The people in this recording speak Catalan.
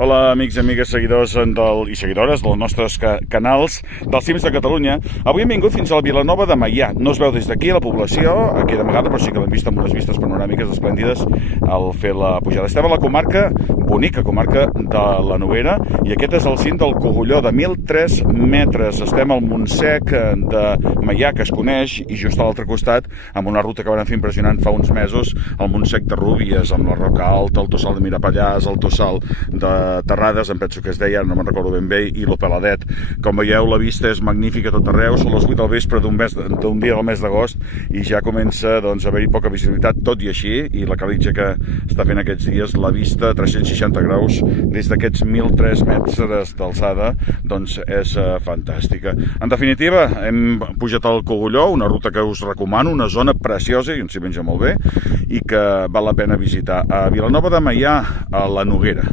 Hola, amics i amigues seguidors i seguidores dels nostres canals dels Cims de Catalunya. Avui hem vingut fins a la Vilanova de Meià. No es veu des d'aquí la població, aquí d'amagada, però sí que l'hem vist amb unes vistes panoràmiques esplèndides al fer la pujada. Estem a la comarca, bonica comarca de la Noguera, i aquest és el cim del Cogulló, de 1.003 metres. Estem al Montsec de Meià, que es coneix, i just a l'altre costat, amb una ruta que van fer impressionant fa uns mesos, el Montsec de Rúbies, amb la Roca Alta, el Tossal de Mirapallars, el Tossal de Terrades, em penso que es deia, no me'n recordo ben bé, i l'Opeladet. Com veieu, la vista és magnífica a tot arreu. Són les 8 del vespre d'un dia del mes d'agost i ja comença a haver-hi poca visibilitat, tot i així, i la calitja que està fent aquests dies, la vista a 360 graus des d'aquests 1.003 metres d'alçada, doncs és fantàstica. En definitiva, hem pujat al Cogulló, una ruta que us recomano, una zona preciosa i on s'hi menja molt bé i que val la pena visitar. A Vilanova de Meià, a la Noguera.